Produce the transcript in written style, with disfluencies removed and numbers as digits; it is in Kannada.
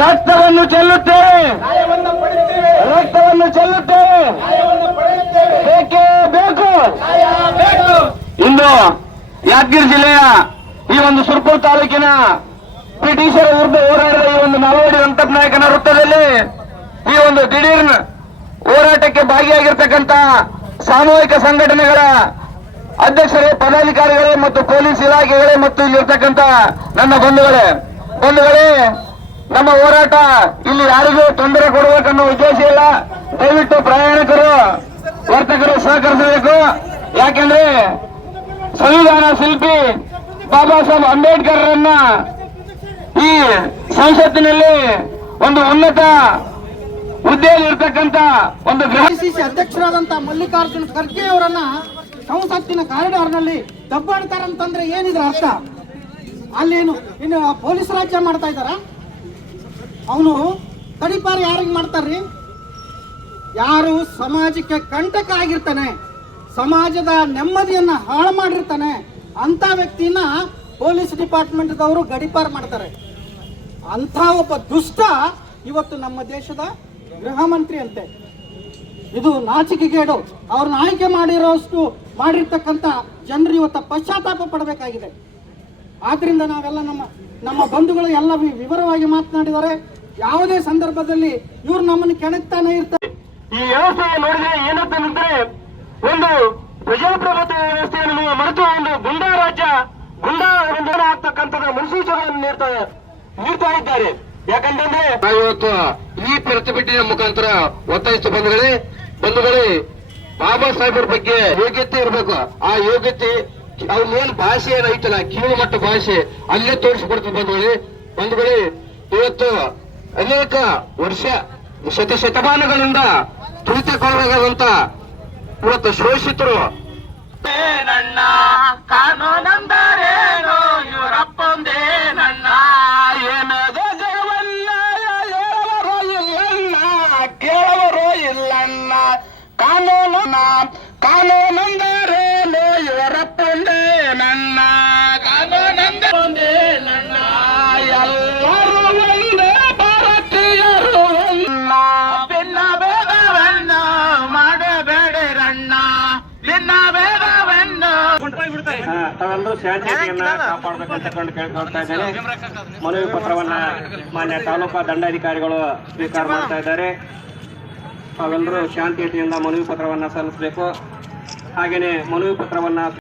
ರಕ್ತವನ್ನು ಚೆಲ್ಲುತ್ತೇವೆ, ರಕ್ತವನ್ನು ಚೆಲ್ಲುತ್ತೇವೆ, ಬೇಕೇ ಬೇಕು. ಇಂದು ಯಾದಗಿರಿ ಜಿಲ್ಲೆಯ ಈ ಒಂದು ಸುರಪುರ ತಾಲೂಕಿನ ಬ್ರಿಟಿಷರ ವಿರುದ್ಧ ಹೋರಾಡಿದ ಈ ಒಂದು ನಾಲ್ವಡಿ ವೆಂಕಟಪ್ಪ ನಾಯಕನ ವೃತ್ತದಲ್ಲಿ ಈ ಒಂದು ದಿಢೀರ್ ಹೋರಾಟಕ್ಕೆ ಭಾಗಿಯಾಗಿರ್ತಕ್ಕಂಥ ಸಾಮೂಹಿಕ ಸಂಘಟನೆಗಳ ಅಧ್ಯಕ್ಷರೇ, ಪದಾಧಿಕಾರಿಗಳೇ ಮತ್ತು ಪೊಲೀಸ್ ಇಲಾಖೆಗಳೇ ಮತ್ತು ಇಲ್ಲಿರ್ತಕ್ಕಂಥ ನನ್ನ ಬಂಧುಗಳೇ, ನಮ್ಮ ಹೋರಾಟ ಇಲ್ಲಿ ಯಾರಿಗೂ ತೊಂದರೆ ಕೊಡಬೇಕನ್ನೋ ಉದ್ದೇಶ ಇಲ್ಲ. ದಯವಿಟ್ಟು ಪ್ರಯಾಣಿಕರು, ವರ್ತಕರು ಸಹಕರಿಸಬೇಕು. ಯಾಕೆಂದ್ರೆ ಸಂವಿಧಾನ ಶಿಲ್ಪಿ ಬಾಬಾ ಸಾಹೇಬ್ ಅಂಬೇಡ್ಕರ್ರನ್ನ ಈ ಸಂಸತ್ತಿನಲ್ಲಿ ಒಂದು ಉನ್ನತ ಹುದ್ದೆಯಲ್ಲಿ ಇರ್ತಕ್ಕಂಥ ಒಂದು ಕೆಪಿಸಿಸಿ ಅಧ್ಯಕ್ಷರಾದಂತಹ ಮಲ್ಲಿಕಾರ್ಜುನ ಖರ್ಗೆ ಅವರನ್ನ ಸಂಸತ್ತಿನ ಕಾರಿಡಾರ್ನಲ್ಲಿ ದಬ್ಬಾಡ್ತಾರಂತಂದ್ರೆ ಏನಿದ್ರ ಅರ್ಥ? ಅಲ್ಲೇನು ಇನ್ನು ಪೊಲೀಸ್ ರಾಜ್ಯ ಮಾಡ್ತಾ ಇದ್ದಾರ? ಅವನು ತಡಿಪಾರಿ ಯಾರಿಗೆ ಮಾಡ್ತಾರ್ರಿ? ಯಾರು ಸಮಾಜಕ್ಕೆ ಕಂಟಕ ಆಗಿರ್ತಾನೆ, ಸಮಾಜದ ನೆಮ್ಮದಿಯನ್ನ ಹಾಳು ಮಾಡಿರ್ತಾನೆ ಅಂತ ವ್ಯಕ್ತಿನ ಪೊಲೀಸ್ ಡಿಪಾರ್ಟ್ಮೆಂಟ್ದವರು ಗಡಿಪಾರು ಮಾಡ್ತಾರೆ. ಅಂತ ಒಬ್ಬ ದುಷ್ಟ ಇವತ್ತು ನಮ್ಮ ದೇಶದ ಗೃಹ ಮಂತ್ರಿ ಅಂತೆ. ಇದು ನಾಚಿಕೆಗೇಡು. ಅವ್ರನ್ನ ಆಯ್ಕೆ ಮಾಡಿರ್ತಕ್ಕಂಥ ಜನರು ಇವತ್ತು ಪಶ್ಚಾತ್ತಾಪ ಪಡಬೇಕಾಗಿದೆ. ಆದ್ರಿಂದ ನಾವೆಲ್ಲ ನಮ್ಮ ಬಂಧುಗಳು ಎಲ್ಲ ವಿವರವಾಗಿ ಮಾತನಾಡಿದ್ದಾರೆ. ಯಾವುದೇ ಸಂದರ್ಭದಲ್ಲಿ ಇವ್ರು ನಮ್ಮನ್ನು ಕೆಣಕ್ತಾನೆ ಇರ್ತಾರೆ. ಈ ವ್ಯವಸ್ಥೆ ನೋಡಿದ್ರೆ ಏನಂತಂದ್ರೆ ಒಂದು ಪ್ರಜಾಪ್ರಭುತ್ವ ವ್ಯವಸ್ಥೆಯನ್ನು ಮರೆತು ಒಂದು ಗುಂಡಾ ರಾಜ್ಯ, ಗುಂಡಾ ಒಂದು ಆಗ್ತಕ್ಕಂಥದ್ದು ಮುನ್ಸೂಚನೆಯನ್ನು ನೀಡ್ತಾ ಇದ್ದಾರೆ. ಯಾಕಂತಂದ್ರೆ ಇವತ್ತು ಈ ಪ್ರತಿಭಟನೆಯ ಮುಖಾಂತರ ಒತ್ತಾಯಿಸಿದ ಬಂಧುಗಳೇ, ಬಾಬಾ ಸಾಹೇಬರ ಬಗ್ಗೆ ಯೋಗ್ಯತೆ ಇರಬೇಕು. ಆ ಯೋಗ್ಯತೆ ಅವ್ರೇನು ಭಾಷೆ ಏನೈತಲ್ಲ, ಕೀಳು ಮಟ್ಟ ಭಾಷೆ ಅಲ್ಲೇ ತೋರಿಸಿಕೊಡ್ತದೆ. ಬಂಧುಗಳೇ, ಇವತ್ತು ಅನೇಕ ವರ್ಷ ಶತಮಾನಗಳಿಂದ ತುಳಿತಕ್ಕೊಳಗಾದಂತ ಇವತ್ತು ಶೋಷಿತರು ನನ್ನ ಕಾನೂನಂದರೇನು ಇವರಪ್ಪಂದೇ ನನ್ನ ಏನದವಲ್ಲ ಹೇಳವರು ಇಲ್ಲಣ್ಣ ಕೇಳವರು ಇಲ್ಲಣ್ಣ ಕಾನೂನಂದರೇನು ಇವರಪ್ಪಂದೇ ನನ್ನ ಕಾನೂನಂದೇ ನನ್ನ ಎಲ್ಲರೂ ಒಂದೇ ಭಾರತೀಯರು ಭಿನ್ನ ಭೇದವನ್ನು ಮಾಡಬೇಡಿರಣ್ಣ, ಭಿನ್ನ ಭೇದವನ್ನು. ತಾವೆಲ್ಲರೂ ಶಾಂತಿಯನ್ನ ಕಾಪಾಡಬೇಕಂತ ಕೇಳ್ಕೊಳ್ತಾ ಇದ್ದೇನೆ. ಮನವಿ ಪತ್ರವನ್ನ ಮಾನ್ಯ ತಾಲೂಕಾ ದಂಡಾಧಿಕಾರಿಗಳು ಸ್ವೀಕಾರ ಮಾಡ್ತಾ ಇದ್ದಾರೆ. ತಾವೆಲ್ಲರೂ ಶಾಂತಿಯುತಿಯಿಂದ ಮನವಿ ಪತ್ರವನ್ನ ಸಲ್ಲಿಸಬೇಕು. ಹಾಗೇನೆ ಮನವಿ ಪತ್ರವನ್ನ